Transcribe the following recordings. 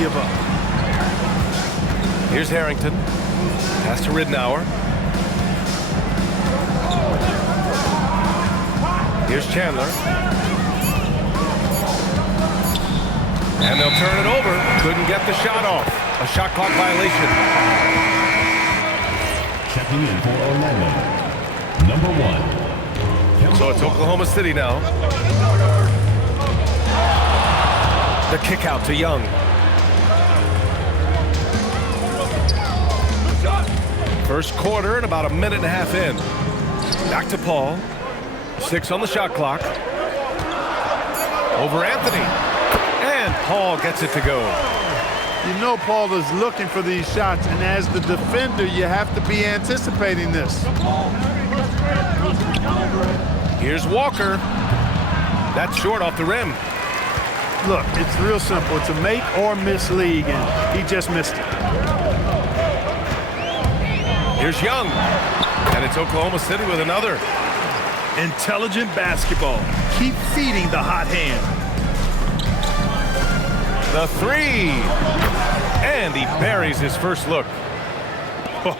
give up. Here's Harrington. Pass to Ridnour. Here's Chandler. And they'll turn it over. Couldn't get the shot off. A shot clock violation. Checking in for Orlando, number 1. So it's Oklahoma City now. The kick out to Young. First quarter and about a minute and a half in. Back to Paul. 6 on the shot clock. Over Anthony. And Paul gets it to go. You know Paul is looking for these shots, and as the defender, you have to be anticipating this. Here's Walker. That's short off the rim. Look, it's real simple. It's a make or miss league, and he just missed it. Here's Young. And it's Oklahoma City with another. Intelligent basketball. Keep feeding the hot hand. The 3. And he buries his first look.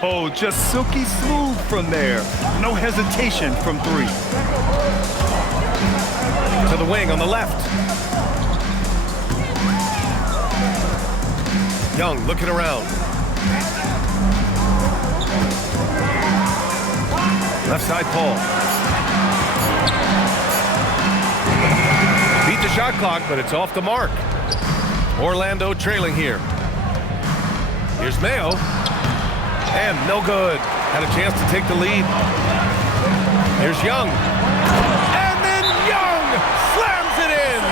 Oh, just silky smooth from there. No hesitation from 3. To the wing on the left. Young looking around. Left side Paul. Beat the shot clock, but it's off the mark. Orlando trailing here. Here's Mayo. And no good. Had a chance to take the lead. Here's Young. And then Young slams it in.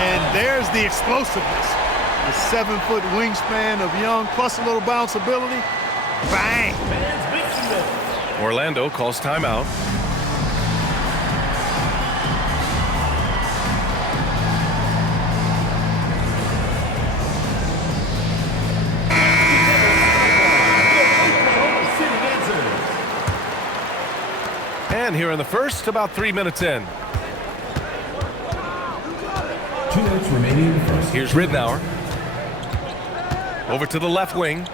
And there's the explosiveness. The 7-foot wingspan of Young, plus a little bounce ability. Bang! Orlando calls timeout. And here in the first, about 3 minutes in. 2 minutes remaining in the first. Here's Ridnour. Over to the left wing.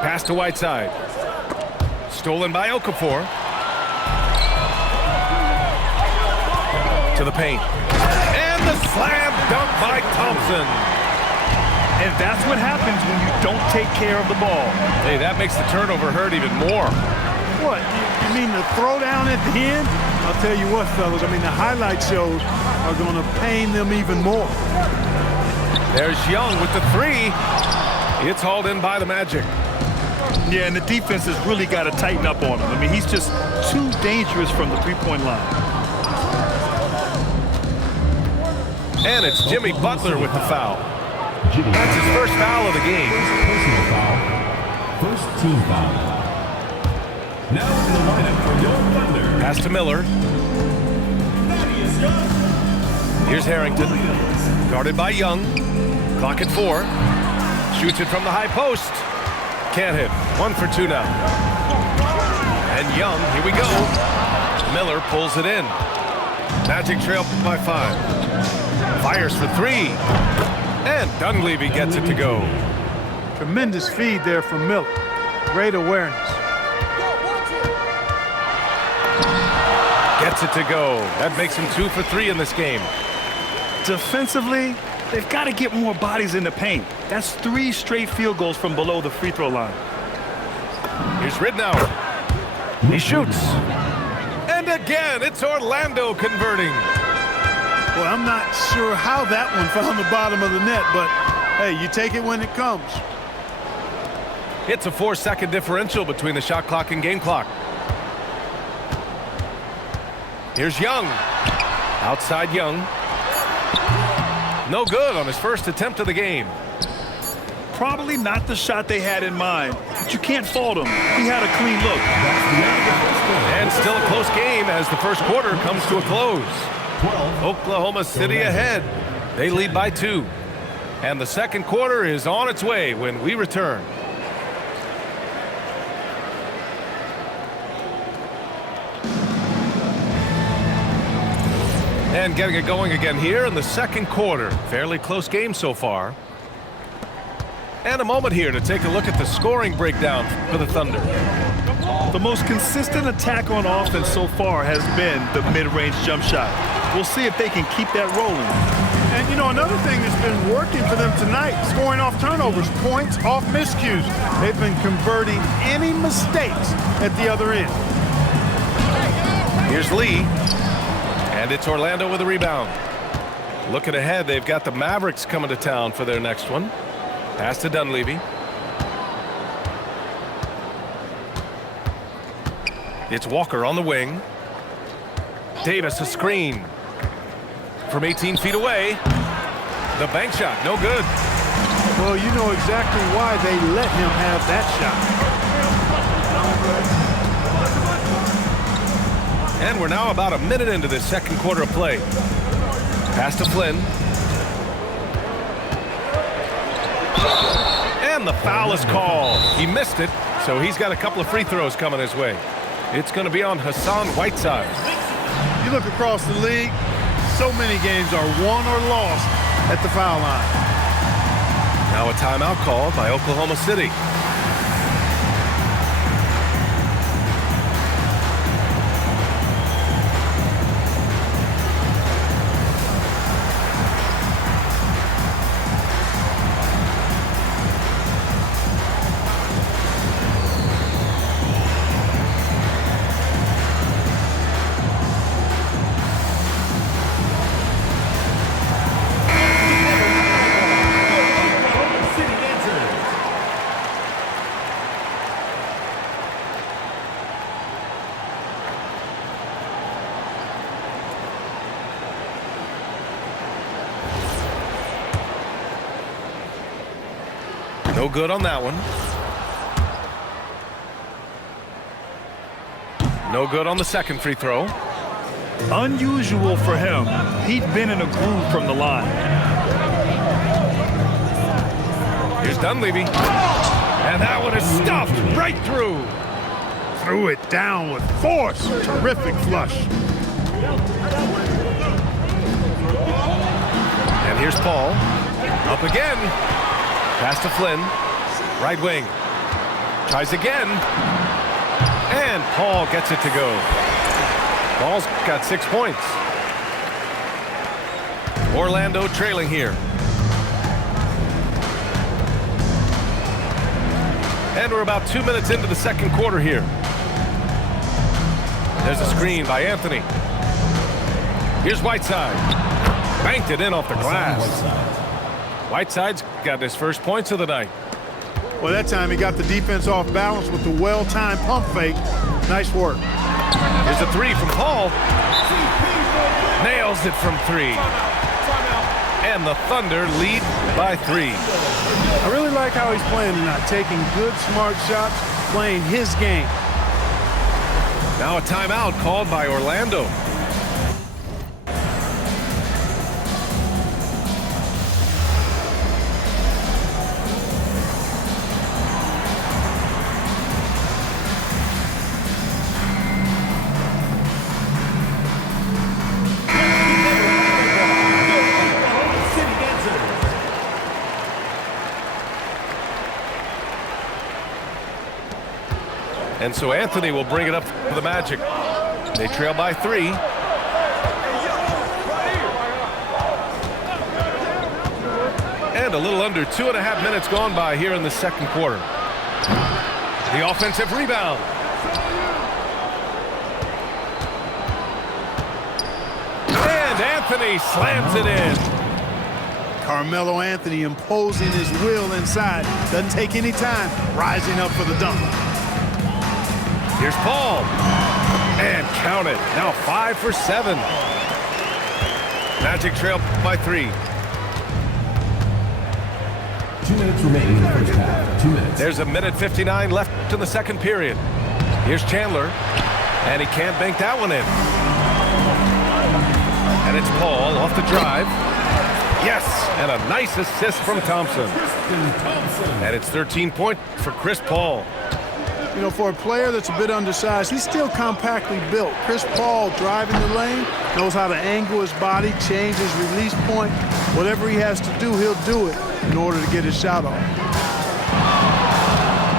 Pass to Whiteside. Stolen by Okafor. To the paint. And the slam dunk by Thompson. And that's what happens when you don't take care of the ball. Hey, that makes the turnover hurt even more. What, you mean the throwdown at the end? I'll tell you what, fellas, I mean, the highlight shows are going to pain them even more. There's Young with the 3. It's hauled in by the Magic. Yeah, and the defense has really got to tighten up on him. I mean, he's just too dangerous from the three-point line. And it's Jimmy Butler with the foul. That's his first foul of the game. Personal foul. First team foul. Now in the lineup for your Thunder. Pass to Miller. Here's Harrington. Guarded by Young. Clock at 4. Shoots it from the high post. Can't hit. 1 for 2 now. And Young, here we go. Miller pulls it in. Magic trail by 5. Fires for 3. And Dunleavy gets it to go. Tremendous feed there from Miller. Great awareness. Gets it to go. That makes him 2 for 3 in this game. Defensively, they've got to get more bodies in the paint. That's 3 straight field goals from below the free throw line. Here's Ridnour. He shoots. And again, it's Orlando converting. Well, I'm not sure how that one found the bottom of the net, but hey, you take it when it comes. It's a 4-second differential between the shot clock and game clock. Here's Young. Outside Young. No good on his first attempt of the game. Probably not the shot they had in mind, but you can't fault him. He had a clean look. And still a close game as the first quarter comes to a close. Oklahoma City ahead. They lead by 2. And the second quarter is on its way when we return. And getting it going again here in the second quarter. Fairly close game so far. And a moment here to take a look at the scoring breakdown for the Thunder. The most consistent attack on offense so far has been the mid-range jump shot. We'll see if they can keep that rolling. And, you know, another thing that's been working for them tonight, scoring off turnovers, points off miscues. They've been converting any mistakes at the other end. Here's Lee. And it's Orlando with a rebound. Looking ahead, they've got the Mavericks coming to town for their next one. Pass to Dunleavy. It's Walker on the wing. Davis a screen. From 18 feet away. The bank shot, no good. Well, you know exactly why they let him have that shot. And we're now about a minute into this second quarter of play. Pass to Flynn. And the foul is called. He missed it, so he's got a couple of free throws coming his way. It's going to be on Hassan Whiteside. You look across the league, so many games are won or lost at the foul line. Now a timeout called by Oklahoma City. No good on that one. No good on the second free throw. Unusual for him. He'd been in a groove from the line. Here's Dunleavy. And that one is stuffed right through. Threw it down with force. Terrific flush. And here's Paul. Up again. Pass to Flynn. Right wing. Tries again. And Paul gets it to go. Paul's got 6 points. Orlando trailing here. And we're about 2 minutes into the second quarter here. There's a screen by Anthony. Here's Whiteside. Banked it in off the glass. Whiteside's got his first points of the night. Well, that time he got the defense off balance with the well-timed pump fake. Nice work. Here's a three from Paul. Nails it from three. And the Thunder lead by 3. I really like how he's playing tonight, taking good, smart shots, playing his game. Now a timeout called by Orlando. And so Anthony will bring it up for the Magic. They trail by 3. And a little under 2.5 minutes gone by here in the second quarter. The offensive rebound. And Anthony slams it in. Carmelo Anthony imposing his will inside. Doesn't take any time, rising up for the dunk. Here's Paul. And count it. Now 5 for 7. Magic trail by 3. 2 minutes remaining in the first half. 2 minutes. There's a minute 59 left in the second period. Here's Chandler. And he can't bank that one in. And it's Paul off the drive. Yes, and a nice assist from Thompson. And it's 13 points for Chris Paul. You know, for a player that's a bit undersized, he's still compactly built. Chris Paul driving the lane, knows how to angle his body, change his release point. Whatever he has to do, he'll do it in order to get his shot off.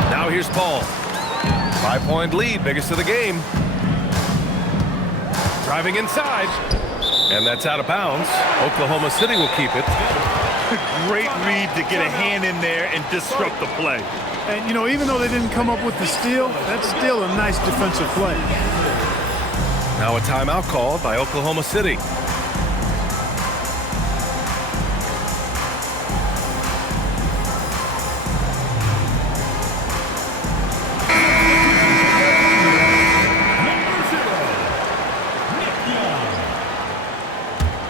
Now here's Paul. 5-point lead, biggest of the game. Driving inside, and that's out of bounds. Oklahoma City will keep it. Great read to get a hand in there and disrupt the play. And, you know, even though they didn't come up with the steal, that's still a nice defensive play. Now a timeout called by Oklahoma City.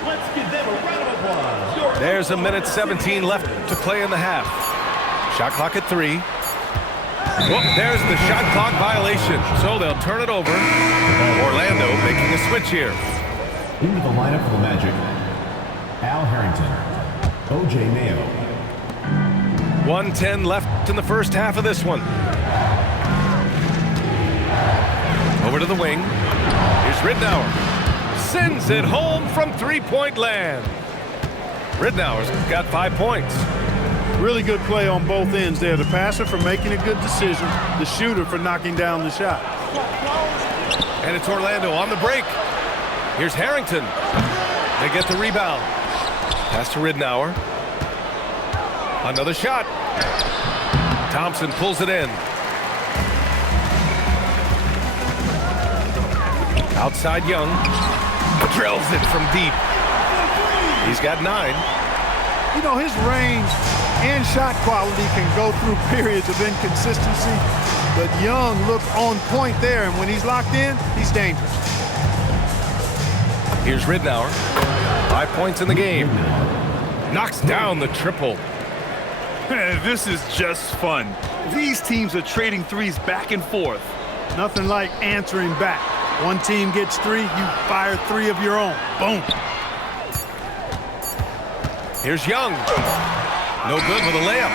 Let's give them a round of applause. There's a minute 17 left to play in the half. Shot clock at 3. Whoop, there's the shot clock violation. So they'll turn it over. Orlando making a switch here. Into the lineup for the Magic, Al Harrington, O.J. Mayo. 1:10 left in the first half of this one. Over to the wing. Here's Ridnour. Sends it home from three-point land. Ridnour's got 5 points. Really good play on both ends there. The passer for making a good decision, the shooter for knocking down the shot. And it's Orlando on the break. Here's Harrington. They get the rebound. Pass to Ridnour. Another shot. Thompson pulls it in. Outside Young. Drills it from deep. He's got 9. You know, his range and shot quality can go through periods of inconsistency, but Young looked on point there, and when he's locked in, he's dangerous. Here's Ridnour. 5 points in the game. Knocks down the triple. This is just fun. These teams are trading threes back and forth. Nothing like answering back. One team gets 3, you fire 3 of your own. Boom. Here's Young. No good with a layup.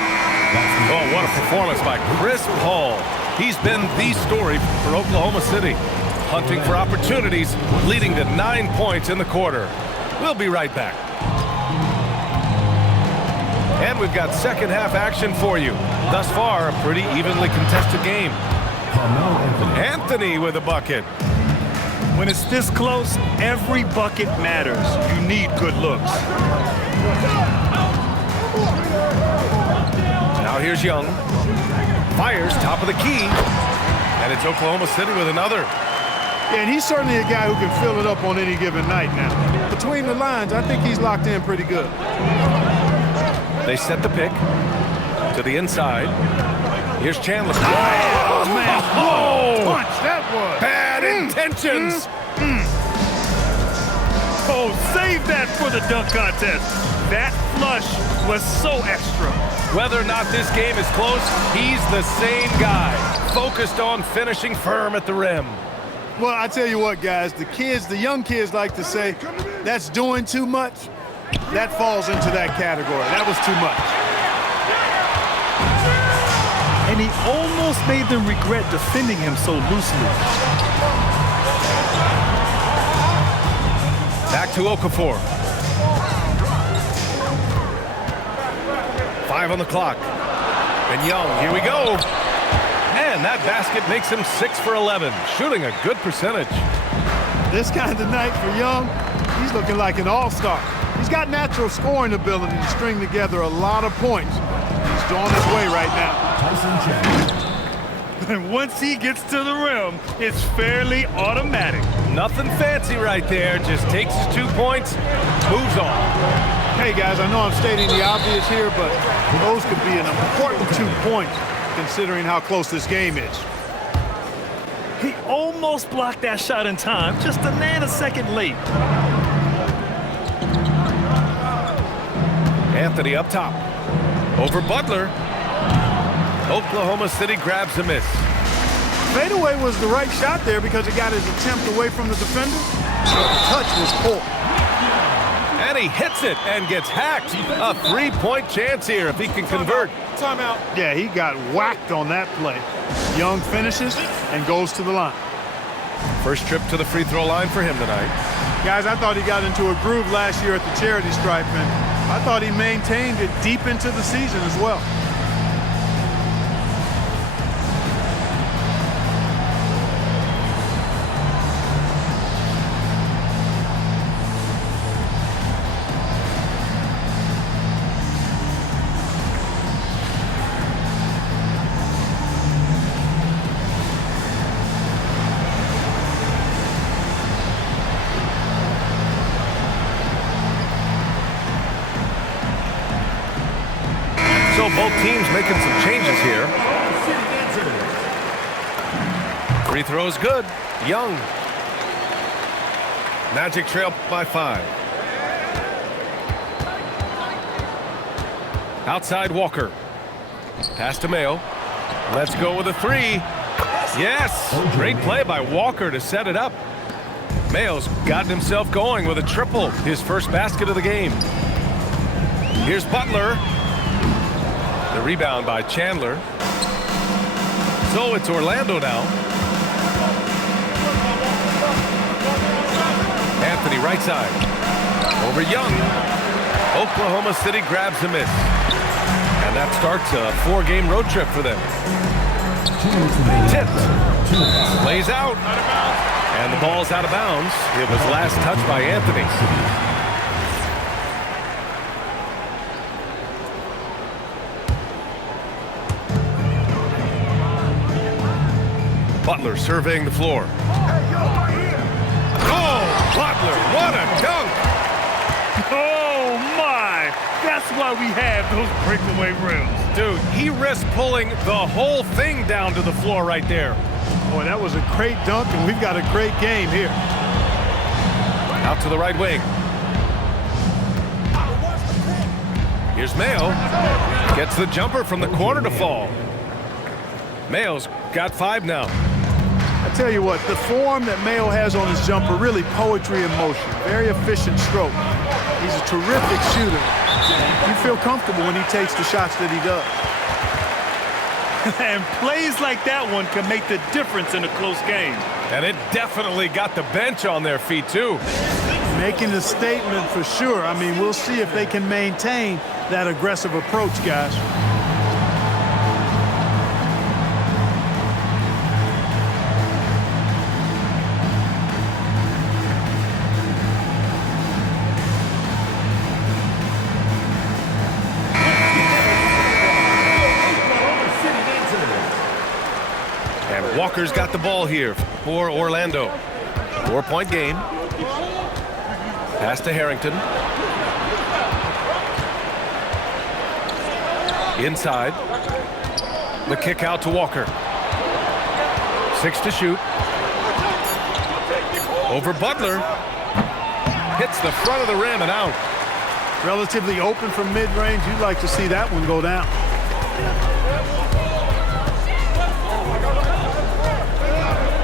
Oh, what a performance by Chris Paul. He's been the story for Oklahoma City. Hunting for opportunities, leading to 9 points in the quarter. We'll be right back. And we've got second half action for you. Thus far, a pretty evenly contested game. Anthony with a bucket. When it's this close, every bucket matters. You need good looks. Now here's Young. Fires top of the key. And it's Oklahoma City with another. Yeah, and he's certainly a guy who can fill it up on any given night now. Between the lines, I think he's locked in pretty good. They set the pick to the inside. Here's Chandler. Oh, man. Oh! Punch, that was. Bad intentions. Oh, save that for the dunk contest. That flush was so extra. Whether or not this game is close, he's the same guy, focused on finishing firm at the rim. Well, I tell you what, guys, the young kids like to say, that's doing too much. That falls into that category. That was too much. And he almost made them regret defending him so loosely. Back to Okafor. 5 on the clock. And Young, here we go. And that basket makes him 6 for 11, shooting a good percentage. This kind of night for Young, he's looking like an all-star. He's got natural scoring ability to string together a lot of points. He's on his way right now. And once he gets to the rim, it's fairly automatic. Nothing fancy right there, just takes his 2 points, moves on. Hey guys, I know I'm stating the obvious here, but those could be an important 2 points considering how close this game is. He almost blocked that shot in time, just a nanosecond late. Anthony up top. Over Butler. Oklahoma City grabs a miss. Fadeaway was the right shot there because it got his attempt away from the defender. The touch was poor. And he hits it and gets hacked. A 3-point chance here if he can convert. Timeout. Yeah, he got whacked on that play. Young finishes and goes to the line. First trip to the free throw line for him tonight. Guys, I thought he got into a groove last year at the charity stripe, and I thought he maintained it deep into the season as well. So both teams making some changes here. Free throw's good. Young. Magic trail by 5. Outside Walker. Pass to Mayo. Let's go with a 3. Yes! Great play by Walker to set it up. Mayo's gotten himself going with a triple. His first basket of the game. Here's Butler. The rebound by Chandler. So it's Orlando now. Anthony right side. Over Young. Oklahoma City grabs a miss. And that starts a 4-game road trip for them. Tipped. Lays out. And the ball's out of bounds. It was last touched by Anthony. Butler surveying the floor. Oh, Butler, what a dunk! Oh, my! That's why we have those breakaway rims. Dude, he risked pulling the whole thing down to the floor right there. Boy, that was a great dunk, and we've got a great game here. Out to the right wing. Here's Mayo. Gets the jumper from the corner to fall. Mayo's got 5 now. I tell you what, the form that Mayo has on his jumper, really poetry in motion. Very efficient stroke. He's a terrific shooter. You feel comfortable when he takes the shots that he does. And plays like that one can make the difference in a close game. And it definitely got the bench on their feet, too. Making a statement for sure. I mean, we'll see if they can maintain that aggressive approach, guys. And Walker's got the ball here for Orlando. 4-point game. Pass to Harrington. Inside. The kick out to Walker. 6 to shoot. Over Butler. Hits the front of the rim and out. Relatively open from mid-range. You'd like to see that one go down.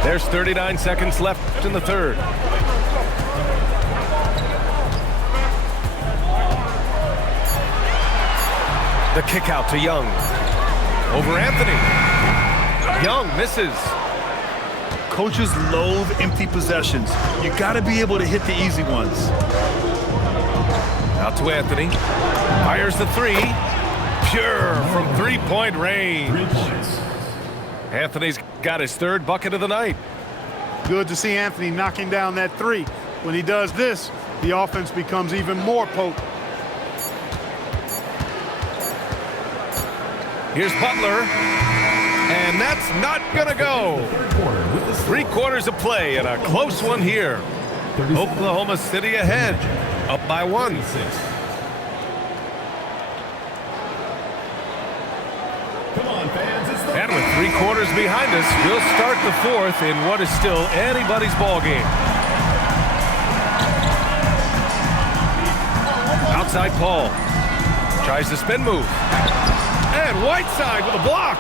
There's 39 seconds left in the third. The kick out to Young. Over Anthony. Young misses. Coaches loathe empty possessions. You got to be able to hit the easy ones. Out to Anthony. Fires the 3. Pure from 3-point range. Anthony's got his 3rd bucket of the night. Good to see Anthony knocking down that 3. When he does this, the offense becomes even more potent. Here's Butler. And that's not gonna go. 3 quarters of play and a close one here. Oklahoma City ahead, up by 1. And with 3 quarters behind us, we'll start the 4th in what is still anybody's ball game. Outside Paul. Tries the spin move. And Whiteside with a block.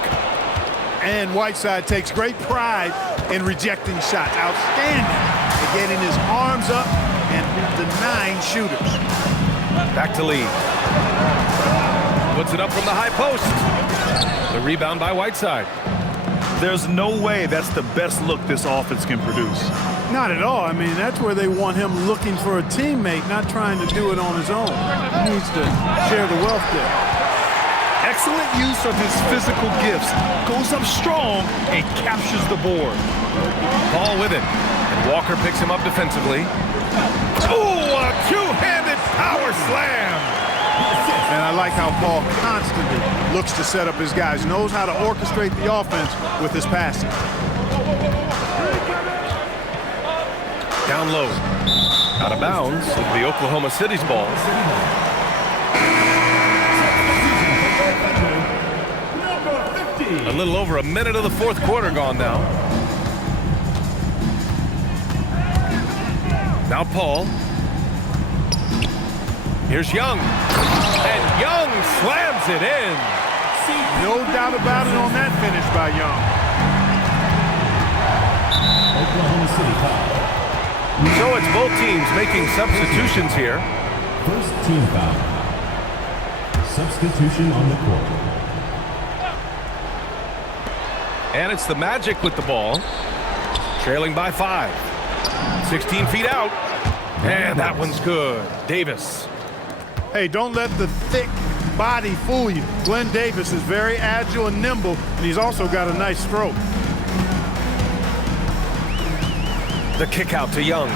And Whiteside takes great pride in rejecting shots. Outstanding at getting his arms up and denying shooters. Back to Lee. Puts it up from the high post. The rebound by Whiteside. There's no way that's the best look this offense can produce. Not at all. I mean, that's where they want him looking for a teammate, not trying to do it on his own. He needs to share the wealth there. Excellent use of his physical gifts. Goes up strong and captures the board. Ball with it. And Walker picks him up defensively. Ooh, a two-handed power slam. And I like how Paul constantly looks to set up his guys, knows how to orchestrate the offense with his passing. Down low. Out of bounds. It'll be Oklahoma City's ball. A little over a minute of the fourth quarter gone now. Now Paul. Here's Young. And Young slams it in. No doubt about it on that finish by Young. Oklahoma City foul. So it's both teams making substitutions here. First team foul. Substitution on the court. And it's the Magic with the ball. Trailing by 5. 16 feet out. And that one's good. Davis. Hey, don't let the thick body fool you. Glenn Davis is very agile and nimble, and he's also got a nice stroke. The kick out to Young.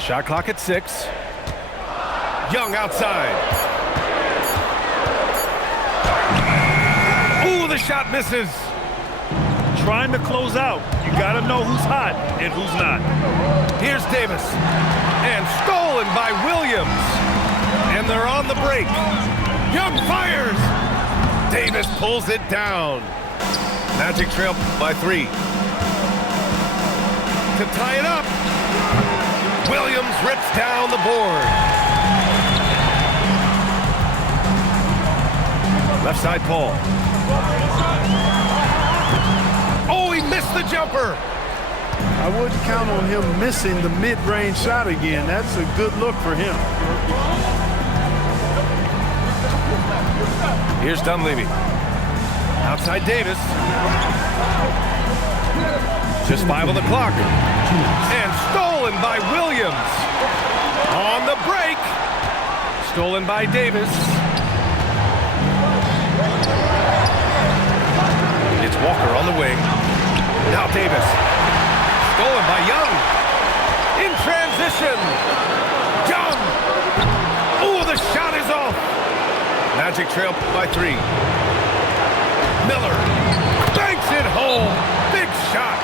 Shot clock at 6. Young outside. Ooh, the shot misses. Trying to close out. You got to know who's hot and who's not. Here's Davis. And stolen by Williams. And they're on the break. Young fires. Davis pulls it down. Magic trail by 3. To tie it up. Williams rips down the board. Left side Paul. Oh, he missed the jumper. I wouldn't count on him missing the mid-range shot again. That's a good look for him. Here's Dunleavy. Outside Davis. Just 5 on the clock. And stolen by Williams. On the break. Stolen by Davis. It's Walker on the wing. Now Davis. Stolen by Young. In transition. Young. Oh, the shot is off. Magic trail by 3. Miller banks it home. Big shot.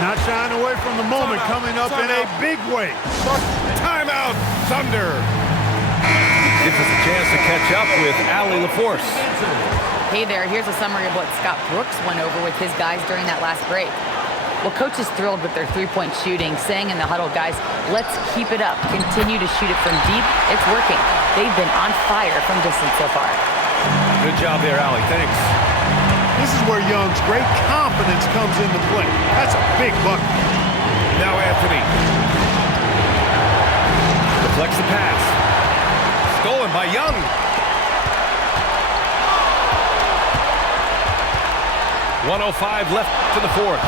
Not shying away from the moment, coming up in a big way. Timeout, Thunder. Gives us a chance to catch up with Allie LaForce. Hey there, here's a summary of what Scott Brooks went over with his guys during that last break. Well, coach is thrilled with their three-point shooting, saying in the huddle, guys, let's keep it up. Continue to shoot it from deep. It's working. They've been on fire from distance so far. Good job there, Allie. Thanks. This is where Young's great confidence comes into play. That's a big bucket. Now Anthony. Deflects the pass. Stolen by Young. .105 left to the fourth.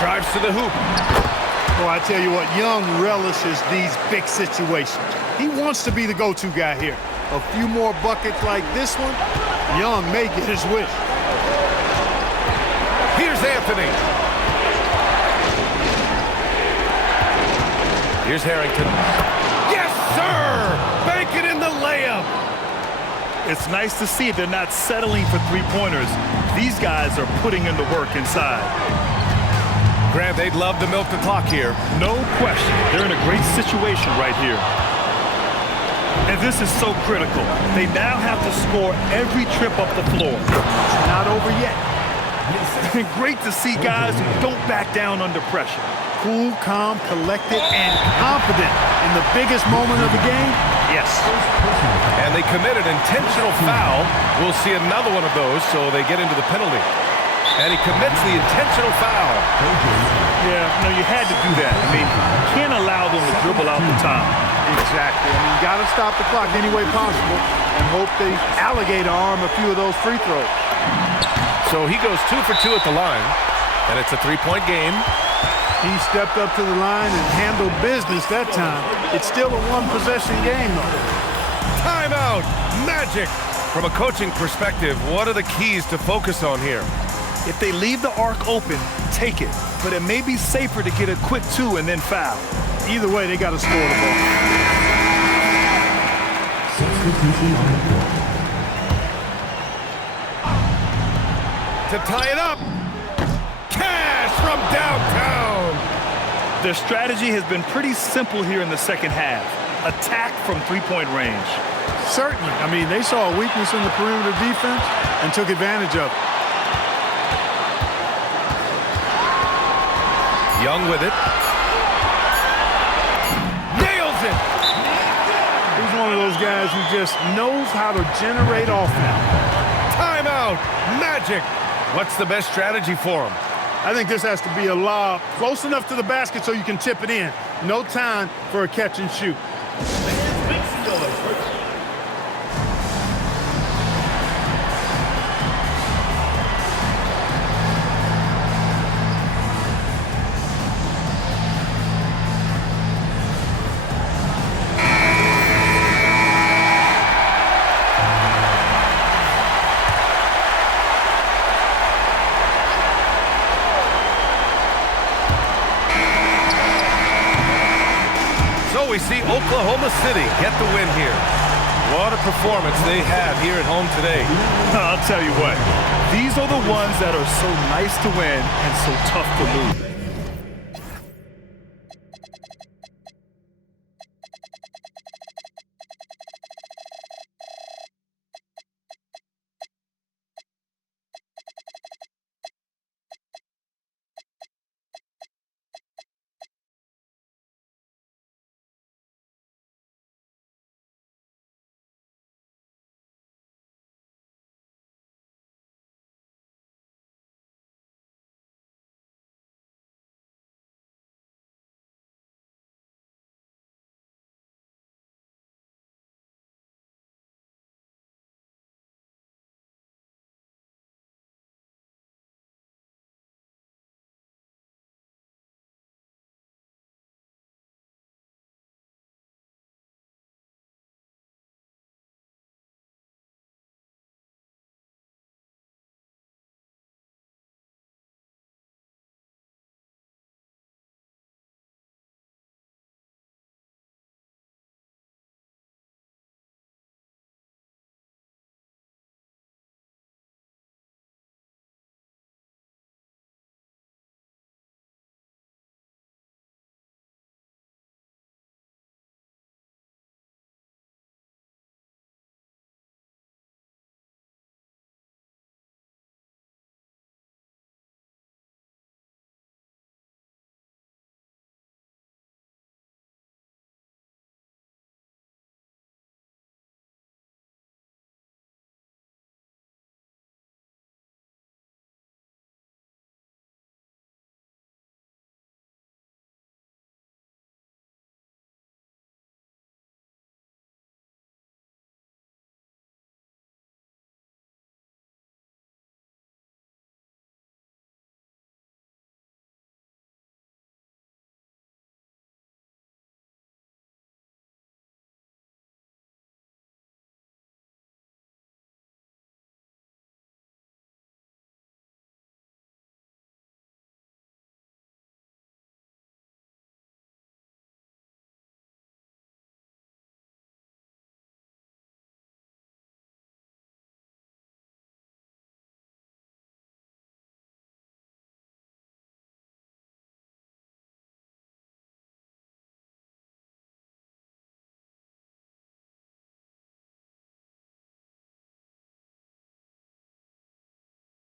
Drives to the hoop. Well, I tell you what, Young relishes these big situations. He wants to be the go-to guy here. A few more buckets like this one, Young may get his wish. Here's Anthony. Here's Harrington. Yes, sir! Bank it in the layup. It's nice to see they're not settling for three-pointers. These guys are putting in the work inside. Grant, they'd love to milk the clock here. No question. They're in a great situation right here. And this is so critical. They now have to score every trip up the floor. It's not over yet. It's great to see guys who don't back down under pressure. Cool, calm, collected, and confident in the biggest moment of the game. Yes. And they committed intentional foul. We'll see another one of those, so they get into the penalty. And he commits the intentional foul. Yeah, no, you had to do that. I mean, you can't allow them to dribble out the time. Exactly. I mean, you got to stop the clock any way possible and hope they alligator arm a few of those free throws. So he goes 2 for 2 at the line, and it's a three-point game. He stepped up to the line and handled business that time. It's still a one-possession game, though. Timeout! Magic! From a coaching perspective, what are the keys to focus on here? If they leave the arc open, take it. But it may be safer to get a quick 2 and then foul. Either way, they got to score the ball. Substitution on the court. To tie it up! Cash from downtown! Their strategy has been pretty simple here in the second half. Attack from three-point range. Certainly. I mean, they saw a weakness in the perimeter defense and took advantage of it. Young with it. Nails it! He's one of those guys who just knows how to generate offense. Timeout! Magic! What's the best strategy for him? I think this has to be a lob close enough to the basket so you can tip it in. No time for a catch and shoot. We see Oklahoma City get the win here. What a performance they have here at home today. I'll tell you what, these are the ones that are so nice to win and so tough to lose.